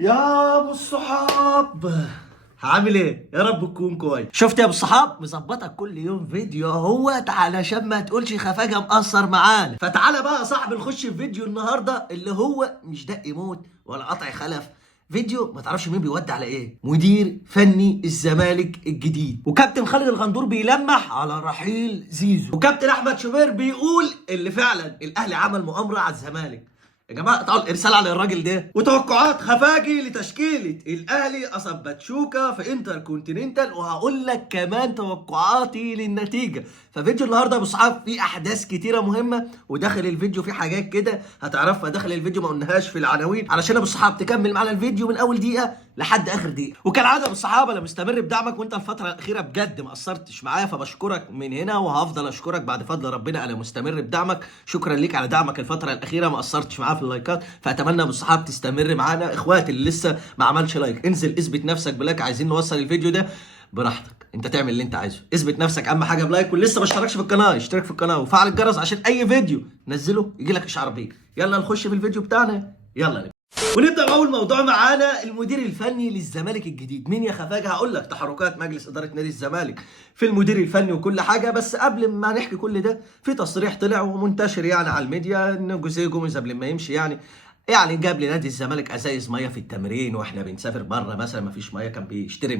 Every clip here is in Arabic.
يا ابو الصحاب، عامل ايه؟ يا رب تكون كويس. شفت يا ابو الصحاب، مظبطك كل يوم فيديو اهوت علشان ما تقولش خفاجه مقصر معانا. فتعالى بقى يا صاحبي نخش في فيديو النهارده اللي هو مش دق موت ولا قطع خلف. فيديو ما تعرفش مين بيودي على ايه. مدير فني الزمالك الجديد، وكابتن خالد الغندور بيلمح على رحيل زيزو، وكابتن احمد شوبير بيقول اللي فعلا الاهلي عمل مؤامره على الزمالك. يا جماعه اقطعوا الارسال على الراجل ده. وتوقعات خفاجي لتشكيله الاهلي قصاد باتشوكا في انتر كونتيننتال، وهقول لك كمان توقعاتي للنتيجه. ففيديو النهارده يا ابو صحاب فيه احداث كتيره مهمه، وداخل الفيديو في حاجات كده هتعرفها داخل الفيديو ما قلناهاش في العناوين، علشان ابو الصحاب تكمل معانا الفيديو من اول دقيقه لحد اخر دقيقه. وكالعاده ابو الصحاب انا مستمر بدعمك، وانت الفتره الاخيره بجد ما قصرتش معايا، فبشكرك من هنا وهفضل اشكرك بعد فضل ربنا. انا مستمر بدعمك، شكرا ليك على دعمك الفتره الاخيره، ما قصرتش معايا في اللايكات، فاتمنى ابو الصحاب تستمر معانا. اخواتي اللي لسه ما عملش لايك انزل اثبت نفسك بلايك، عايزين نوصل الفيديو ده براحتك، انت تعمل اللي انت عايزه، اثبت نفسك اهم حاجه بلايك، واللي لسه ما اشتركش في القناه اشترك في القناه وفعل الجرس عشان اي فيديو نزله يجي لك اشعار بيه. يلا نخش في الفيديو بتاعنا، يلا نبدأ. ونبدا باول موضوع معانا، المدير الفني للزمالك الجديد. مين يا خفاجه؟ هقول لك تحركات مجلس اداره نادي الزمالك في المدير الفني وكل حاجه، بس قبل ما نحكي كل ده في تصريح طلع ومنتشر يعني على الميديا ان جوزيه جوميز قبل ما يمشي يعني جاب لنادي الزمالك ازايز ميه في التمرين، واحنا بنسافر بره مثلا ما فيش ميه كان بيشتري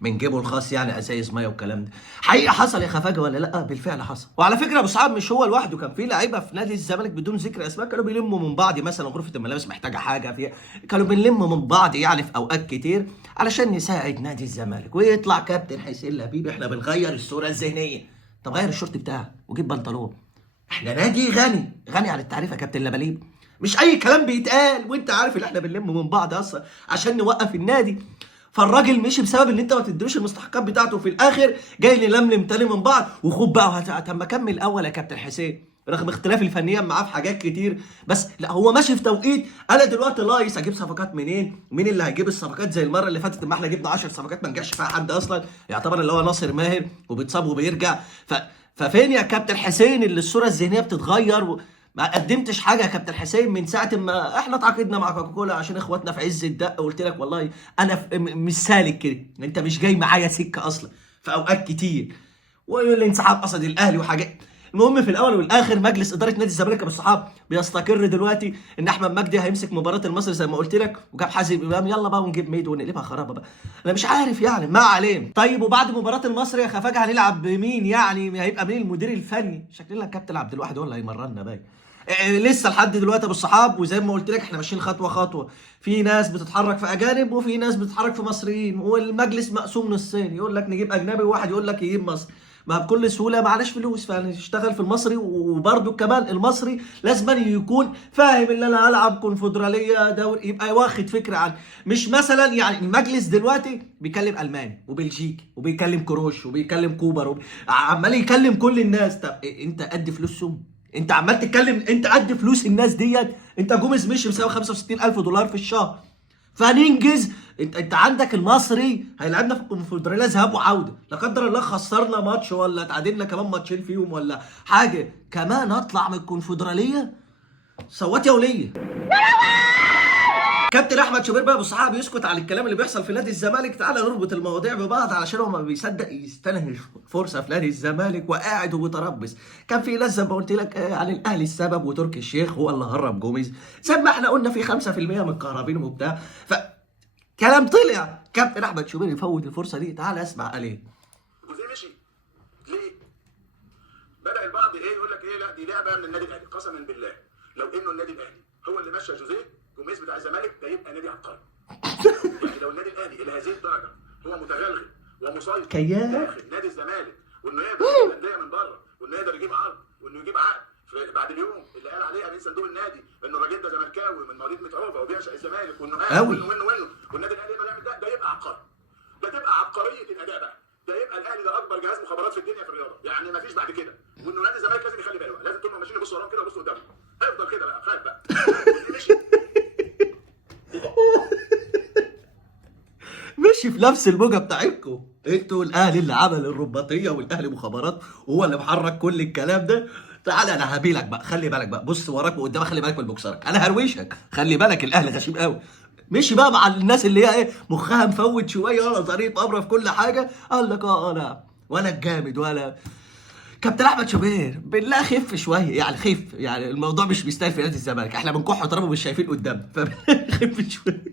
من جيبه الخاص يعني ازايز ميه والكلام ده. حقيقه حصل يا خفاجه ولا لا؟ بالفعل حصل. وعلى فكره ابو صحاب مش هو لوحده، كان في لعيبه في نادي الزمالك بدون ذكر اسماء كانوا بيلموا من بعض، مثلا غرفه الملابس محتاجه حاجه فيها، كانوا بنلم من بعض يعني في اوقات كتير علشان نساعد نادي الزمالك. ويطلع كابتن حسين لبيب احنا بنغير الصوره الذهنيه. طب غير الشورت بتاعك وجيب بنطلون، احنا نادي غني عن التعريف يا كابتن لبليب، مش اي كلام بيتقال، وانت عارف ان احنا بنلم من بعض اصلا عشان نوقف النادي. فالراجل مشي بسبب ان انت ما تديلوش المستحقات بتاعته، في الاخر جاي نلملم تاني من بعض. وخد بقى طب ما كمل اول يا كابتن حسين، رغم اختلاف الفنيا معاه في حاجات كتير، بس لا هو ماشي في توقيت. انا دلوقتي لايص اجيب صفقات منين؟ مين اللي هيجيب الصفقات زي المره اللي فاتت لما احنا جبنا 10 صفقات ما نجحش فيها حد اصلا، يعتبر اللي هو ناصر ماهر وبيتصاب وبيرجع. ففين يا كابتن حسين اللي الصوره الذهنيه بتتغير؟ ما قدمتش حاجه يا كابتن حسين من ساعه ما احنا اتعاقدنا مع كوكاكولا عشان اخواتنا في عز الدق، قلت لك والله انا مش سالك كده، انت مش جاي معايا سكه اصلا في اوقات كتير، ويقول لي انسحاب قصد الاهلي وحاجات. المهم في الاول والاخر مجلس اداره نادي الزمالك يا بالصحاب بيستقر دلوقتي ان احمد مجدي هيمسك مباراه المصري زي ما قلت لك، وجاب حازم امام، يلا بقى ونجيب ميدو ونقلبها خرابه بقى. انا مش عارف يعني ما علينا. طيب وبعد مباراه المصري يا خفاجه هنلعب بمين؟ يعني هيبقى مين المدير الفني؟ شكلنا الكابتن عبد الواحد هو اللي هيمرنا باين. لسه لحد دلوقتي يا ابو الصحاب، وزي ما قلت لك احنا ماشيين خطوه خطوه، في ناس بتتحرك في اجانب وفي ناس بتتحرك في مصريين، والمجلس مقسوم نصين، يقول لك نجيب اجنبي وواحد يقول لك يجيب مصري. ما بكل سهوله معناش فلوس فنشتغل في المصري، وبرده كمان المصري لازم يكون فاهم ان انا هلعب كونفدراليه دوري، يبقى واخد فكره عن، مش مثلا يعني المجلس دلوقتي بيكلم الماني وبلجيكي وبيكلم كروش وبيكلم كوبر عمال يكلم كل الناس. طب انت قد فلوسهم؟ انت عمال تتكلم انت قد فلوس الناس ديت؟ انت جوميز مشي بسبب 65,000 دولار في الشهر، فهننجز. انت عندك المصري هيلعبنا في الكونفدراليه ذهاب وعوده، لا قدر الله خسرنا ماتش ولا اتعادلنا كمان ماتشين فيهم ولا حاجه، كمان اطلع من الكونفدراليه؟ صوت يا وليه. كابتن احمد شوبير بقى بالصحاب يسكت على الكلام اللي بيحصل في نادي الزمالك. تعالى نربط المواضيع ببعض علشان هو ما بيصدق يستنهج فرصه في نادي الزمالك وقاعد ومتربص. كان في ناس زي ما قلت لك عن الاهلي السبب، وتركي الشيخ هو اللي هرب جوميز، زي ما احنا قلنا في 5% من الكهربين وبتاع، كلام طلع. كابتن احمد شوبير يفوت الفرصه دي. تعالى اسمع قال ايه. جوزيه مشي ليه؟ بدأ البعض يقول لك لا دي لعبه من النادي الاهلي. قسما بالله لو انه النادي الاهلي هو اللي مشى جوزيه جوميز بتاع الزمالك ده يبقى نادي عبقري. يعني لو النادي الاهلي الى هذه الدرجه هو متغلغل ومسيطر داخل نادي الزمالك، وانه يقدر يجيب انديه من بره، وانه يقدر يجيب عرض، وانه يجيب عقد بعد اليوم اللي قال عليه امين صندوق النادي انه الراجل ده زملكاوي من مواليد متعوبه وبيعشق الزمالك، وانه وانه والنادي الاهلي يقدر يعمل ده يبقى عبقري. ده تبقى عبقريه الاداء بقى، ده يبقى الاهلي ده اكبر جهاز مخابرات في الدنيا في الرياضه، يعني ما فيش بعد كده. وانه نادي الزمالك لازم يخلي باله، لازم طول ما ماشيين يبصوا وراهم كده ويبصوا قدامهم، هيفضل كده بقى خايف بقى. مشي في نفس الموجه بتاعتكم انتوا، الاهلي اللي عمل الرباطيه والاهلي مخابرات وهو اللي محرك كل الكلام ده. تعالى انا هبيلك بقى، خلي بالك بقى، بص وراك وقدامك، خلي بالك من بوكسرك، انا هرويشك، خلي بالك الاهلي غشيم قوي. مشي بقى مع الناس اللي هي ايه مخها مفوت شويه ولا ظريف امره في كل حاجه، قال لك انا ولا الجامد ولا كابتن احمد شوبير بالله خف شويه، يعني خف، يعني الموضوع مش بيستاهل في نادي الزمالك، احنا بنكح وطرابه مش شايفين قدام، فخف شويه.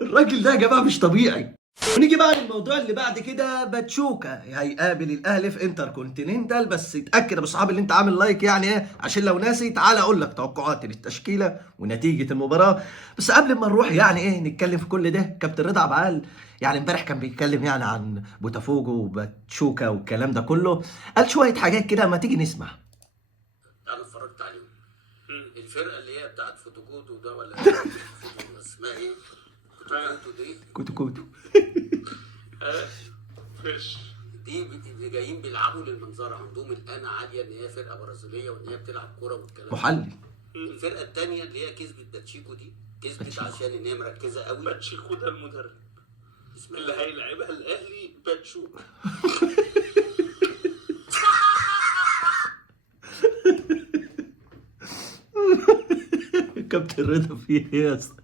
الراجل ده يا جماعه مش طبيعي. ونيجي بقى للموضوع اللي بعد كده، باتشوكا هيقابل الاهلي في انتر كونتيننتال، بس اتاكد يا ابو صحابي اللي انت عامل لايك يعني ايه، عشان لو ناسي تعالى اقول لك توقعاتي للتشكيله ونتيجه المباراه. بس قبل ما نروح يعني ايه نتكلم في كل ده، كابتن رضا عبعال يعني امبارح كان بيتكلم يعني عن بوتافوجو وباتشوكا والكلام ده كله، قال شويه حاجات كده، ما تيجي نسمع. انا اتفرجت عليهم. الفرقه اللي هي بتاعت فوتوكوتو ده ولا اسمها ايه؟ فوتوكوتو دي كوتو فيش دي اللي جايين بيلعبوا للمنظره، عندهم الآن عاليه ان هي فرقه برازيليه وان هي بتلعب كوره والكلام ده. محلل. الفرقه الثانيه اللي هي كسبت باتشيكو دي، كسبت عشان ان هي مركزه قوي. باتشيكو ده المدرب اللي هيلعبها الاهلي باتشوكا. كابتن رضا فيه ايه يا اسطى؟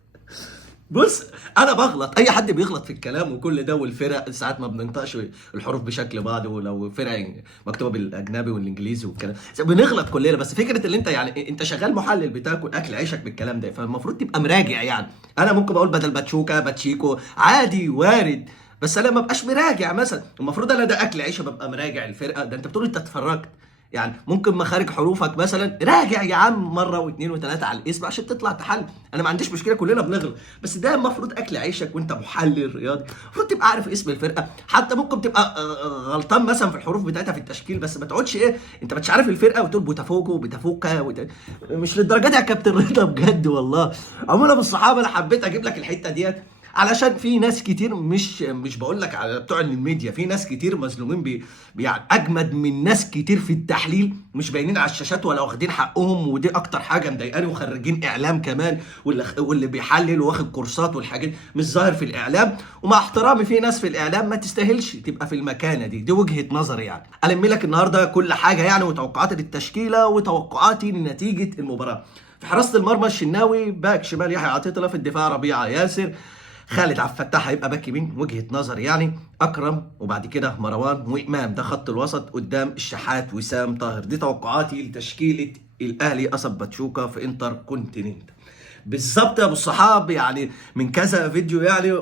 بص انا بغلط، اي حد بيغلط في الكلام وكل ده، والفرق ساعات ما بننطقش الحروف بشكل بعض، ولو فرق مكتوبه بالاجنبي والانجليزي والكلام بنغلط كلنا، بس فكره اللي انت يعني انت شغال محلل بتاكل اكل عيشك بالكلام ده، فالمفروض تبقى مراجع. يعني انا ممكن اقول بدل باتشوكا باتشيكو عادي وارد، بس انا ما ببقاش مراجع. مثلا المفروض انا ده اكل عيش ببقى مراجع الفرقه، ده انت بتقول انت اتفرجت، يعني ممكن مخارج حروفك مثلا راجع يا عم مره واثنين وثلاثه على الاسم عشان تطلع تحلل، انا ما عنديش مشكله كلنا بنغلط، بس ده المفروض اكل عيشك وانت محلل رياضي، المفروض تبقى عارف اسم الفرقه، حتى ممكن تبقى غلطان مثلا في الحروف بتاعتها في التشكيل، بس ما تقعدش ايه انت مش عارف الفرقه وتقول بوتافوجو وبوتافوكا مش للدرجه دي يا كابتن رضا بجد والله. عموما ابو الصحابه انا حبيت اجيب لك الحته ديت علشان في ناس كتير مش بقول لك على بتوع الميديا، في ناس كتير مظلومين يعني اجمد من ناس كتير في التحليل مش باينين على الشاشات ولا واخدين حقهم، ودي اكتر حاجه مضايقاني، وخريجين اعلام كمان واللي بيحلل واخد كورسات والحاجات مش ظاهر في الاعلام، ومع احترامي في ناس في الاعلام ما تستاهلش تبقى في المكانه دي وجهه نظري. يعني الم لك النهارده كل حاجه يعني، وتوقعاتي للتشكيله وتوقعاتي لنتيجه المباراه. في حراسه المرمى الشناوي، باك شمال يحيى عطيه الله، في الدفاع ربيعه ياسر، خالد عبد الفتاح هيبقى باك يمين وجهه نظر يعني، اكرم وبعد كده مروان وامام، ده خط الوسط، قدام الشحات وسام طاهر. دي توقعاتي لتشكيله الاهلي قصب باتشوكا في انتر كونتيننت بالظبط يا ابو الصحاب. يعني من كذا فيديو يعني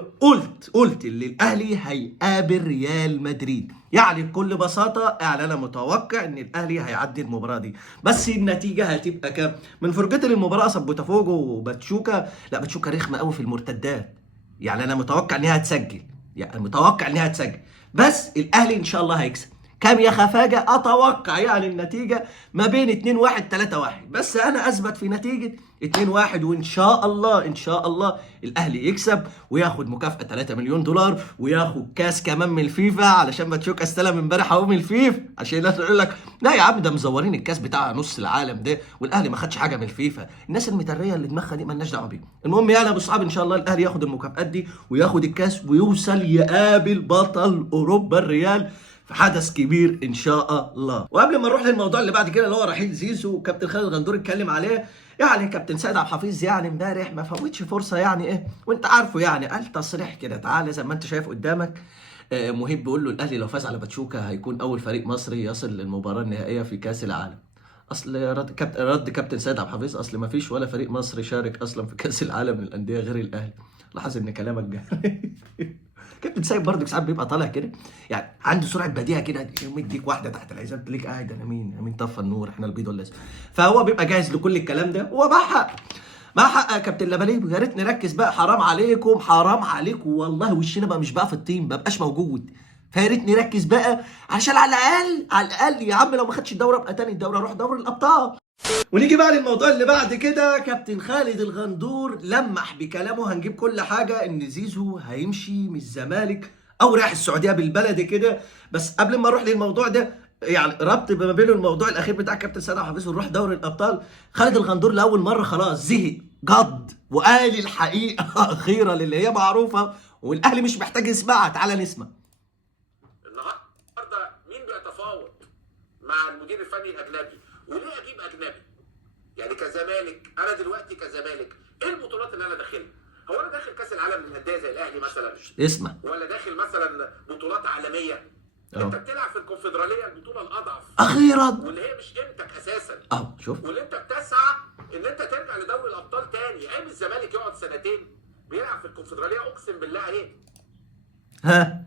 قلت اللي الاهلي هيقابل ريال مدريد، يعني بكل بساطه انا متوقع ان الاهلي هيعدي المباراه دي، بس النتيجه هتبقى كام؟ من فرجتي للمباراه قصب بوتافوجو وباتشوكا، لا باتشوكا رخمه قوي في المرتدات، يعني انا متوقع انها هتسجل، يعني متوقع انها هتسجل، بس الاهلي ان شاء الله هيكسب. كام يا خفاجه؟ اتوقع يعني النتيجه ما بين 2-1 3-1، بس انا اثبت في نتيجه 2-1، وان شاء الله ان شاء الله الاهلي يكسب وياخد مكافاه 3 مليون دولار وياخد كاس كمان من الفيفا، علشان باتشوكا استلم امبارح اهو من الفيفا، عشان الناس تقول لك لا يا عم ده مزورين الكاس بتاع نص العالم ده والاهلي ما خدش حاجه من الفيفا، الناس المتريه اللي دماغها دي مالناش دعوه بيها. المهم يعني يا ابو صحاب ان شاء الله الاهلي ياخد المكافآت دي وياخد الكاس ويوصل يقابل بطل اوروبا الريال في حدث كبير ان شاء الله. وقبل ما نروح للموضوع اللي بعد كده اللي هو رحيل زيزو وكابتن خالد غندور اتكلم عليه، يعني كابتن سيد عبد الحفيظ يعني امبارح ما فوتش فرصه، يعني ايه وانت عارفه، يعني قال تصريح كده تعالى زي ما انت شايف قدامك، مهيب بيقول له الاهلي لو فاز على باتشوكا هيكون اول فريق مصري يصل للمباراه النهائيه في كاس العالم. اصل رد كابتن سيد عبد الحفيظ اصل ما فيش ولا فريق مصري شارك اصلا في كاس العالم للانديه غير الاهلي. لاحظ ان كلامك ده كابتن سيد برضه ساعات بيبقى طالع كده، يعني عنده سرعه بديهه كده، يديك واحده تحت الحزام تلاقيك قاعد انا مين طفى النور احنا البيض ولا اسود، فهو بيبقى جاهز لكل الكلام ده، هو معاه حق معاه حق يا كابتن لباليب. يا ريت نركز بقى، حرام عليكم حرام عليكم والله، وشنا بقى مش بقى في الطين ما بقاش موجود، فيا ريت نركز بقى عشان على الاقل يا عم لو ما خدش الدوره ابقى تاني الدوره اروح دوري الابطال. ونيجي بقى للموضوع اللي بعد كده، كابتن خالد الغندور لمح بكلامه هنجيب كل حاجه ان زيزو هيمشي من الزمالك او رايح السعوديه بالبلدي كده. بس قبل ما اروح للموضوع ده، يعني ربط ما بين الموضوع الاخير بتاع كابتن سيد عبد الحفيظ ونروح دوري الابطال، خالد الغندور لاول مره خلاص زهق جد وقال الحقيقه اخيرا اللي هي معروفه والاهلي مش محتاج يسمعها. تعالى نسمع. النهارده مين بيتفاوض مع المدير الفني الاجنبي؟ وليه اجيب اجنبي؟ يعني كزمالك انا دلوقتي كزمالك ايه البطولات اللي انا داخلها؟ هو انا داخل كاس العالم للانديه زي الاهلي مثلا، اسمع ولا داخل مثلا بطولات عالميه؟ انت بتلعب في الكونفدراليه البطوله الاضعف اخيرا، واللي هي مش قيمتك اساسا، شوف واللي انت بتسعى ان انت ترجع لدوري الابطال تاني. عيب الزمالك يقعد سنتين بيلعب في الكونفدراليه، اقسم بالله عيب. ها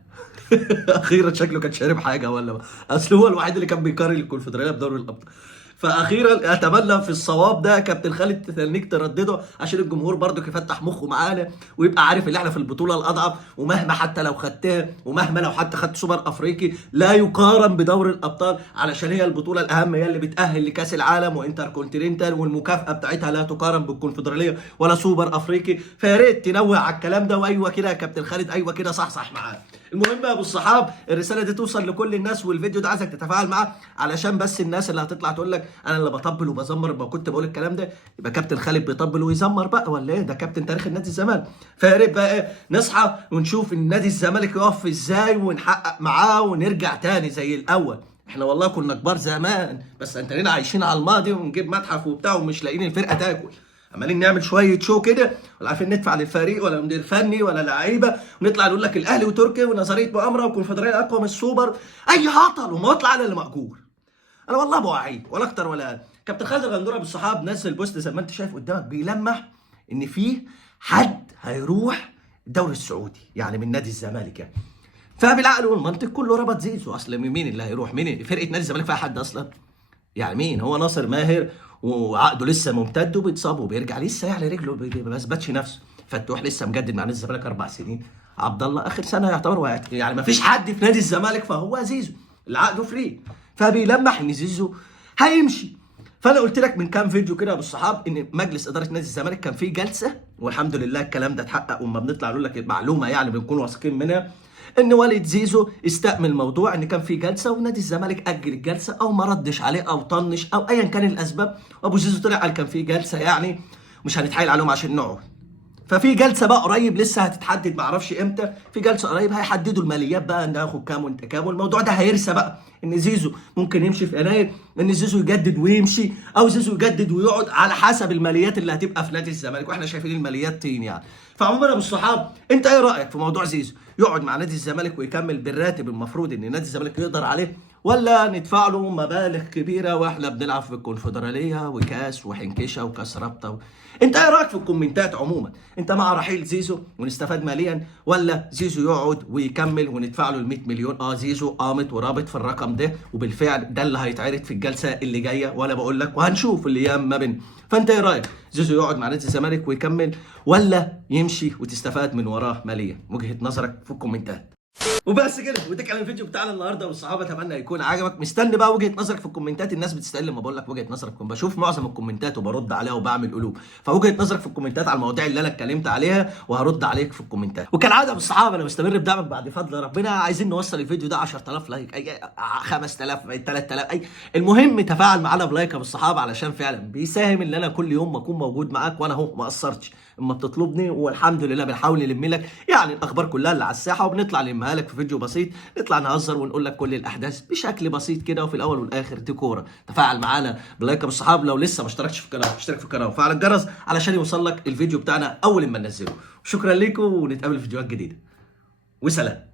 اخيرا شكله كان شارب حاجه ولا ما. اصل هو الوحيد اللي كان بيقارن الكونفدراليه بدوري الابطال. فاخيرا اتمنى في الصواب ده كابتن خالد تثنيك تردده عشان الجمهور برضو يفتح مخه معانا ويبقى عارف ان احنا في البطوله الاضعف، ومهما حتى لو خدتها ومهما لو حتى خدت سوبر افريقي لا يقارن بدوري الابطال، علشان هي البطوله الاهم، هي اللي بتاهل لكاس العالم وانتر كونتيننتال، والمكافاه بتاعتها لا تقارن بالكونفدراليه ولا سوبر افريقي. فيا ريت تنوع على الكلام ده، وايوه كده يا كابتن خالد، ايوه كده صح معانا. المهم يا ابو الصحاب الرساله دي توصل لكل الناس، والفيديو ده عايزك تتفاعل معاه علشان بس الناس اللي هتطلع تقول لك انا اللي بطبل وبزمر ما كنت بقول الكلام ده، يبقى كابتن خالد بيطبل ويزمر بقى ولا ايه؟ ده كابتن تاريخ النادي الزمالك. فيا ريت بقى ايه نصحى ونشوف النادي الزمالك يقف ازاي ونحقق معاه ونرجع تاني زي الاول. احنا والله كنا كبار زمان، بس انت لينا عايشين على الماضي ونجيب متحف وبتاع ومش لاقيين الفرقه تاكل، عمالين نعمل شويه شو كده ولا عارفين ندفع للفريق ولا مدير فني ولا لعيبه، ونطلع نقول لك الاهلي وتركيا ونظريه مؤامره وكونفدراليه اقوى من السوبر، اي هطل وما يطلع على اللي مأجور. انا والله بوعيك ولا اكتر ولا اقل. كابتن خالد الغندوره بالصحاب نزل بوست زي ما انت شايف قدامك بيلمح ان فيه حد هيروح الدوري السعودي يعني من نادي الزمالك يعني. فبالعقل والمنطق كله ربط زيزو، اصل مين اللي هيروح؟ مين فرقه نادي الزمالك فيها حد اصلا؟ يعني مين؟ هو ناصر ماهر وعقده لسه ممتد وبيتصاب وبيرجع لسه يعني رجله ما اثبتش نفسه. فتوح لسه مجدد مع نادي الزمالك 4 سنين. عبد الله اخر سنه يعتبر يعني ما فيش حد في نادي الزمالك، فهو زيزو اللي عقده فري. فبيلمح ان زيزو هيمشي. فانا قلت لك من كام فيديو كده بالصحاب ان مجلس اداره نادي الزمالك كان فيه جلسه، والحمد لله الكلام ده اتحقق، وما بنطلع نقول لك المعلومه يعني بنكون واثقين منها ان والد زيزو استأمن الموضوع، ان كان في جلسه ونادي الزمالك اجل الجلسه او ما ردش عليه او طنش او ايا كان الاسباب، وابو زيزو طلع قال كان في جلسه يعني مش هنتحايل عليهم عشان نقعد. ففي جلسه بقى قريب لسه هتتحدد ما اعرفش امتى، في جلسه قريب هيحددوا الماليات بقى ان هاخد كام وانت كام، والموضوع ده هيرسى بقى ان زيزو ممكن يمشي في يناير، ان زيزو يجدد ويمشي او زيزو يجدد ويقعد على حسب الماليات اللي هتبقى في نادي الزمالك، واحنا شايفين الماليات طين يعني. فعموما يا ابو الصحاب انت ايه رايك في موضوع زيزو؟ يقعد مع نادي الزمالك ويكمل بالراتب المفروض ان نادي الزمالك يقدر عليه، ولا ندفع له مبالغ كبيره واحنا بنلعب في الكونفدراليه وكاس وحنكشه وكاس رابطه انت ايه رايك في الكومنتات عموما؟ انت مع رحيل زيزو ونستفاد ماليا، ولا زيزو يقعد ويكمل وندفع له ال 100 مليون؟ زيزو قامت ورابط في الرقم ده، وبالفعل ده اللي هيتعرض في الجلسه اللي جايه، وانا بقول لك وهنشوف الايام ما بين. فانت ايه رايك؟ زيزو يقعد مع نادي الزمالك ويكمل، ولا يمشي وتستفاد من وراه ماليا؟ وجهه نظرك في الكومنتات. وبس كده، وده كان الفيديو بتاعنا النهارده والصحابه، اتمنى يكون عجبك. مستني بقى وجهه نظرك في الكومنتات، الناس بتستقل لما بقول لك وجهه نظرك، بشوف معظم الكومنتات وبرد عليها وبعمل قلوب، فوجهه نظرك في الكومنتات على المواضيع اللي انا اتكلمت عليها وهرد عليك في الكومنتات. وكالعاده بالصحابه انا مستمر بدعمك بعد فضل ربنا، عايزين نوصل الفيديو ده 10000 لايك، اي 5000 3000 اي المهم تفاعل معانا بلايك يا بالصحابه، علشان فعلا بيساهم ان انا كل يوم اكون موجود معاك، وانا اهو ما قصرتش اما بتطلبني، والحمد لله بنحاول نلم لك يعني الاخبار كلها اللي على الساحه، وبنطلع نلمها لك في فيديو بسيط، نطلع نهزر ونقول لك كل الاحداث بشكل بسيط كده، وفي الاول والاخر دي كوره. تفاعل معانا بلايك يا بالصحاب، لو لسه ما اشتركتش في القناه اشترك في القناه وفعل الجرس علشان يوصل لك الفيديو بتاعنا اول ما ننزله. شكرا لكم ونتقابل في فيديوهات جديده وسلام.